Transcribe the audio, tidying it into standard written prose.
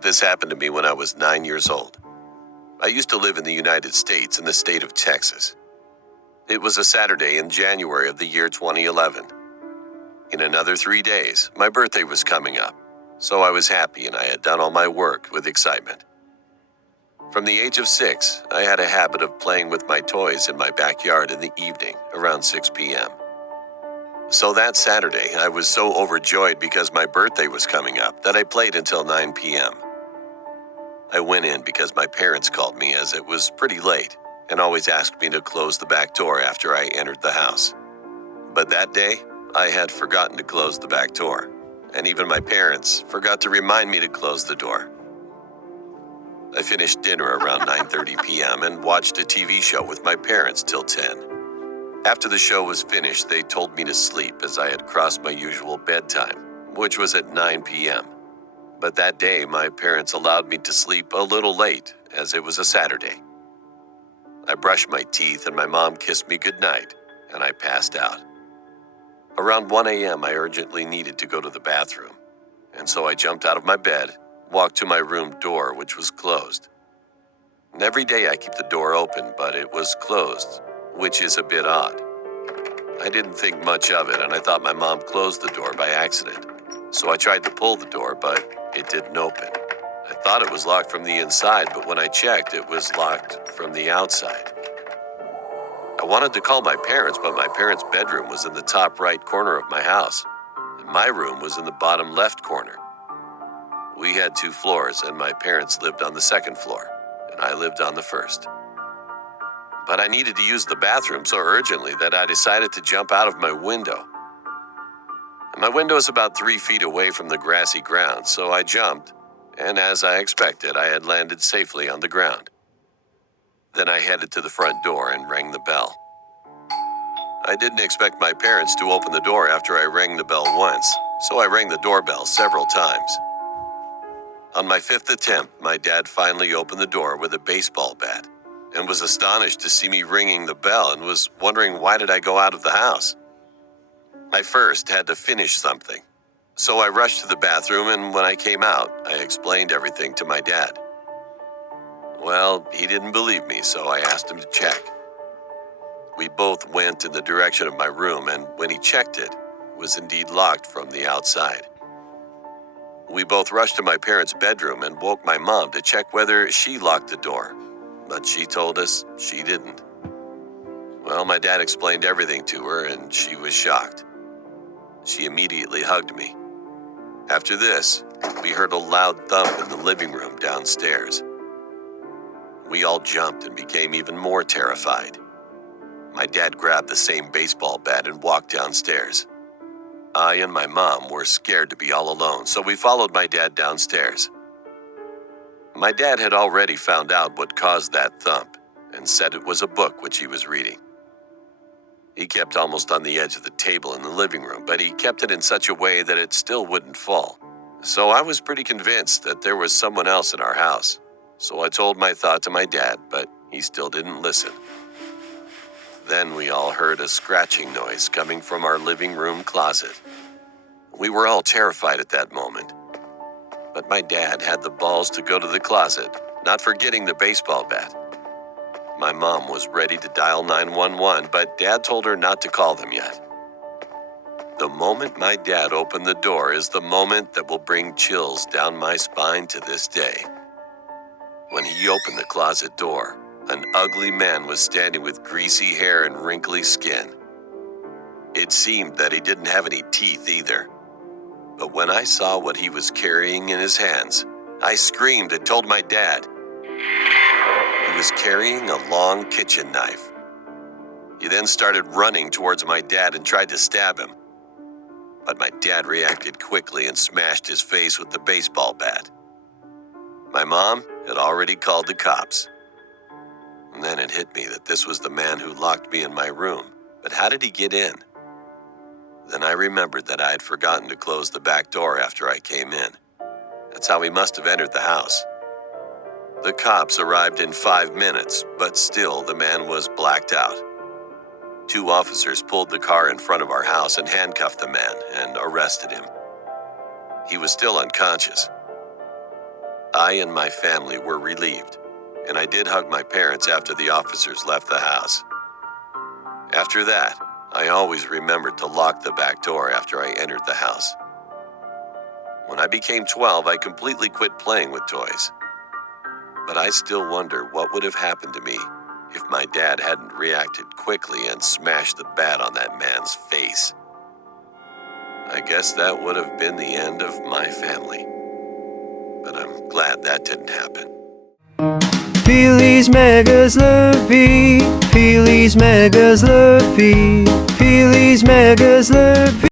but this happened to me when I was 9 years old. I used to live in the United States in the state of Texas. It was a Saturday in January of the year 2011. In another 3 days, my birthday was coming up, so I was happy and I had done all my work with excitement. From the age of 6, I had a habit of playing with my toys in my backyard in the evening around 6 p.m. So that Saturday, I was so overjoyed because my birthday was coming up that I played until 9 p.m. I went in because my parents called me as it was pretty late and always asked me to close the back door after I entered the house. But that day, I had forgotten to close the back door, and even my parents forgot to remind me to close the door. I finished dinner around 9:30 p.m. and watched a TV show with my parents till 10. After the show was finished, they told me to sleep as I had crossed my usual bedtime, which was at 9 p.m. But that day, my parents allowed me to sleep a little late as it was a Saturday. I brushed my teeth and my mom kissed me goodnight, and I passed out. Around 1 a.m., I urgently needed to go to the bathroom, and so I jumped out of my bed, walked to my room door, which was closed. And every day I keep the door open, but it was closed, which is a bit odd. I didn't think much of it, and I thought my mom closed the door by accident. So I tried to pull the door, but it didn't open. I thought it was locked from the inside, but when I checked, it was locked from the outside. I wanted to call my parents, but my parents' bedroom was in the top right corner of my house, and my room was in the bottom left corner. We had 2 floors, and my parents lived on the second floor, and I lived on the first. But I needed to use the bathroom so urgently that I decided to jump out of my window. And my window is about 3 feet away from the grassy ground, so I jumped, and as I expected, I had landed safely on the ground. Then I headed to the front door and rang the bell. I didn't expect my parents to open the door after I rang the bell once, so I rang the doorbell several times. On my 5th attempt, my dad finally opened the door with a baseball bat and was astonished to see me ringing the bell and was wondering why did I go out of the house. I first had to finish something, so I rushed to the bathroom, and when I came out, I explained everything to my dad. Well, he didn't believe me, so I asked him to check. We both went in the direction of my room, and when he checked it, was indeed locked from the outside. We both rushed to my parents' bedroom and woke my mom to check whether she locked the door, but she told us she didn't. Well, my dad explained everything to her, and she was shocked. She immediately hugged me. After this, we heard a loud thump in the living room downstairs. We all jumped and became even more terrified. My dad grabbed the same baseball bat and walked downstairs. I and my mom were scared to be all alone, so we followed my dad downstairs. My dad had already found out what caused that thump and said it was a book which he was reading. He kept almost on the edge of the table in the living room, but he kept it in such a way that it still wouldn't fall. So I was pretty convinced that there was someone else in our house. So I told my thought to my dad, but he still didn't listen. Then we all heard a scratching noise coming from our living room closet. We were all terrified at that moment. But my dad had the balls to go to the closet, not forgetting the baseball bat. My mom was ready to dial 911, but Dad told her not to call them yet. The moment my dad opened the door is the moment that will bring chills down my spine to this day. When he opened the closet door, an ugly man was standing with greasy hair and wrinkly skin. It seemed that he didn't have any teeth either. But when I saw what he was carrying in his hands, I screamed and told my dad. He was carrying a long kitchen knife. He then started running towards my dad and tried to stab him. But my dad reacted quickly and smashed his face with the baseball bat. My mom had already called the cops. And then it hit me that this was the man who locked me in my room. But how did he get in? Then I remembered that I had forgotten to close the back door after I came in. That's how he must have entered the house. The cops arrived in 5 minutes, but still the man was blacked out. 2 officers pulled the car in front of our house and handcuffed the man and arrested him. He was still unconscious. I and my family were relieved, and I did hug my parents after the officers left the house. After that, I always remembered to lock the back door after I entered the house. When I became 12, I completely quit playing with toys. But I still wonder what would have happened to me if my dad hadn't reacted quickly and smashed the bat on that man's face. I guess that would have been the end of my family. But I'm glad that didn't happen. Feliz Megas Luffy, Feliz Megas Luffy, Feliz Megas Luffy.